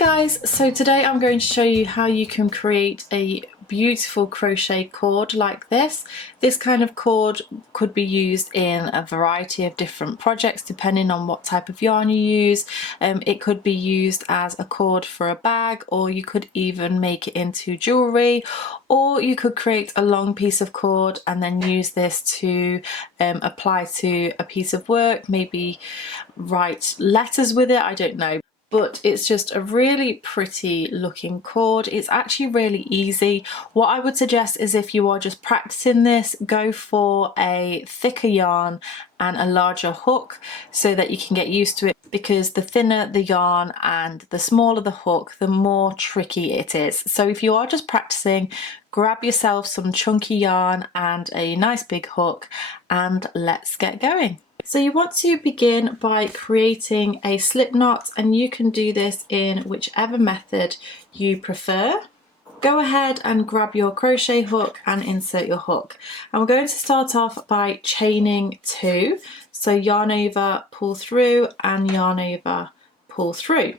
guys, so today I'm going to show you how you can create a beautiful crochet cord like this. This kind of cord could be used in a variety of different projects depending on what type of yarn you use. It could be used as a cord for a bag, or you could even make it into jewellery, or you could create a long piece of cord and then use this to apply to a piece of work, maybe write letters with it, I don't know. But it's just a really pretty looking cord. It's actually really easy. What I would suggest is, if you are just practicing this, go for a thicker yarn and a larger hook so that you can get used to it, because the thinner the yarn and the smaller the hook, the more tricky it is. So if you are just practicing, grab yourself some chunky yarn and a nice big hook and let's get going. So you want to begin by creating a slip knot, and you can do this in whichever method you prefer. Go ahead and grab your crochet hook and insert your hook. And we're going to start off by chaining 2. So yarn over, pull through, and yarn over, pull through.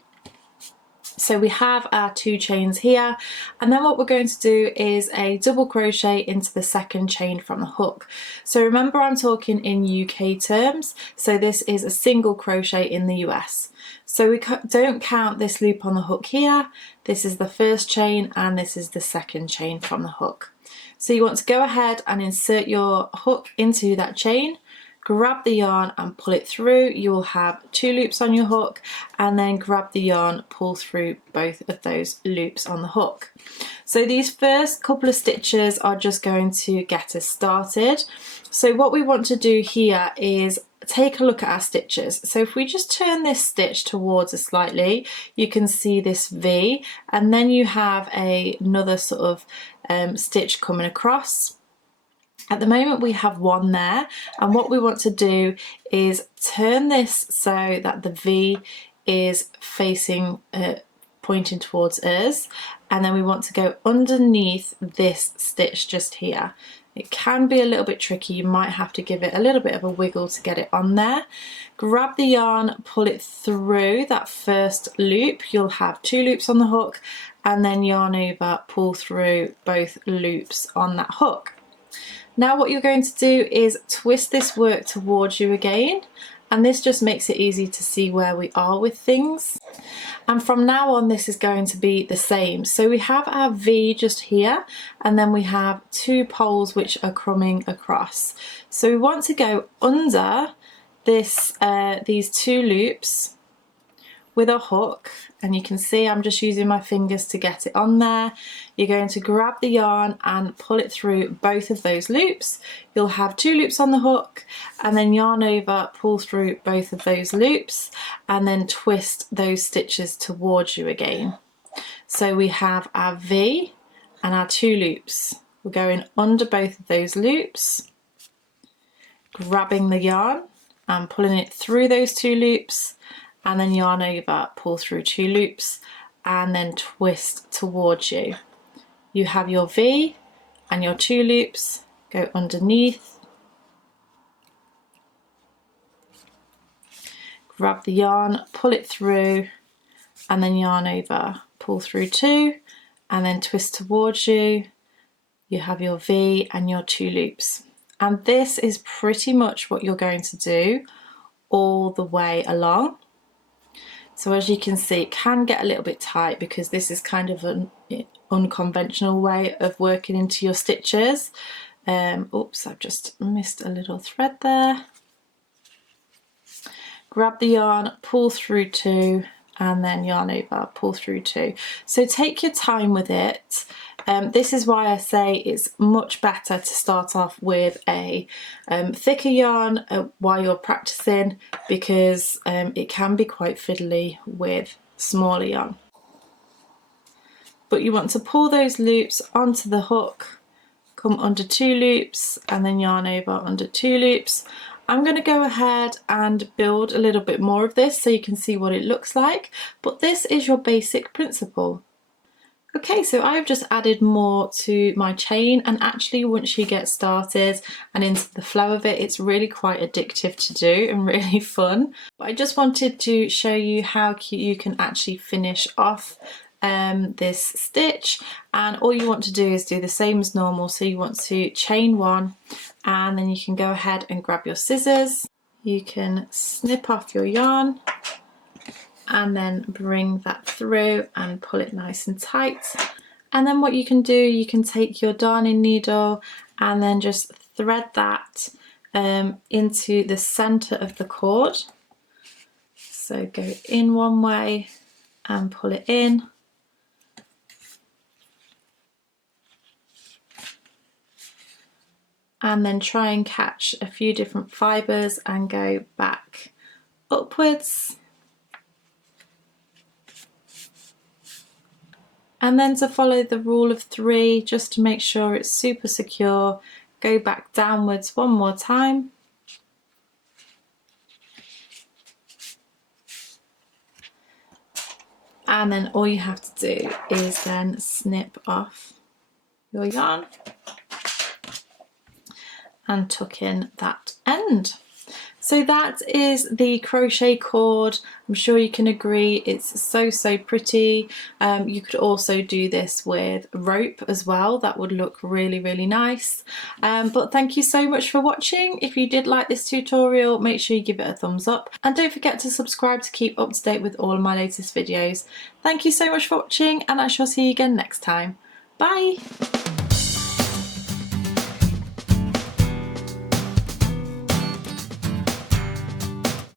So we have our 2 chains here, and then what we're going to do is a double crochet into the second chain from the hook. So remember, I'm talking in UK terms, so this is a single crochet in the US. So we don't count this loop on the hook here. This is the first chain and this is the second chain from the hook. So you want to go ahead and insert your hook into that chain, grab the yarn and pull it through. You will have 2 loops on your hook, and then grab the yarn, pull through both of those loops on the hook. So these first couple of stitches are just going to get us started. So what we want to do here is take a look at our stitches. So if we just turn this stitch towards us slightly, you can see this V, and then you have another sort of stitch coming across. At the moment we have 1 there, and what we want to do is turn this so that the V is facing, pointing towards us, and then we want to go underneath this stitch just here. It can be a little bit tricky, you might have to give it a little bit of a wiggle to get it on there. Grab the yarn, pull it through that first loop, you'll have 2 loops on the hook, and then yarn over, pull through both loops on that hook. Now what you're going to do is twist this work towards you again, and this just makes it easy to see where we are with things. And from now on this is going to be the same. So we have our V just here, and then we have 2 poles which are coming across. So we want to go under this, these 2 loops with a hook, and you can see I'm just using my fingers to get it on there. You're going to grab the yarn and pull it through both of those loops. You'll have 2 loops on the hook, and then yarn over, pull through both of those loops, and then twist those stitches towards you again. So we have our V and our 2 loops. We're going under both of those loops, grabbing the yarn and pulling it through those 2 loops, and then yarn over, pull through 2 loops, and then twist towards you. You have your V and your 2 loops, go underneath, grab the yarn, pull it through, and then yarn over, pull through 2, and then twist towards you. You have your V and your 2 loops. And this is pretty much what you're going to do all the way along. So as you can see, it can get a little bit tight because this is kind of an unconventional way of working into your stitches. Oops, I've just missed a little thread there. Grab the yarn, pull through 2, and then yarn over, pull through 2. So take your time with it. This is why I say it's much better to start off with a thicker yarn while you're practicing, because it can be quite fiddly with smaller yarn. But you want to pull those loops onto the hook, come under 2 loops, and then yarn over under 2 loops. I'm going to go ahead and build a little bit more of this so you can see what it looks like, but this is your basic principle. Okay, so I've just added more to my chain, and actually once you get started and into the flow of it, it's really quite addictive to do and really fun. But I just wanted to show you how you can actually finish off this stitch, and all you want to do is do the same as normal. So you want to chain one, and then you can go ahead and grab your scissors. You can snip off your yarn and then bring that through and pull it nice and tight. And then what you can do, you can take your darning needle and then just thread that into the center of the cord. So go in one way and pull it in. And then try and catch a few different fibers and go back upwards. And then to follow the rule of 3, just to make sure it's super secure, go back downwards one more time. And then all you have to do is then snip off your yarn and tuck in that end. So that is the crochet cord. I'm sure you can agree it's so pretty. You could also do this with rope as well. That would look really nice. But thank you so much for watching. If you did like this tutorial, make sure you give it a thumbs up, and don't forget to subscribe to keep up to date with all of my latest videos. Thank you so much for watching, and I shall see you again next time. Bye!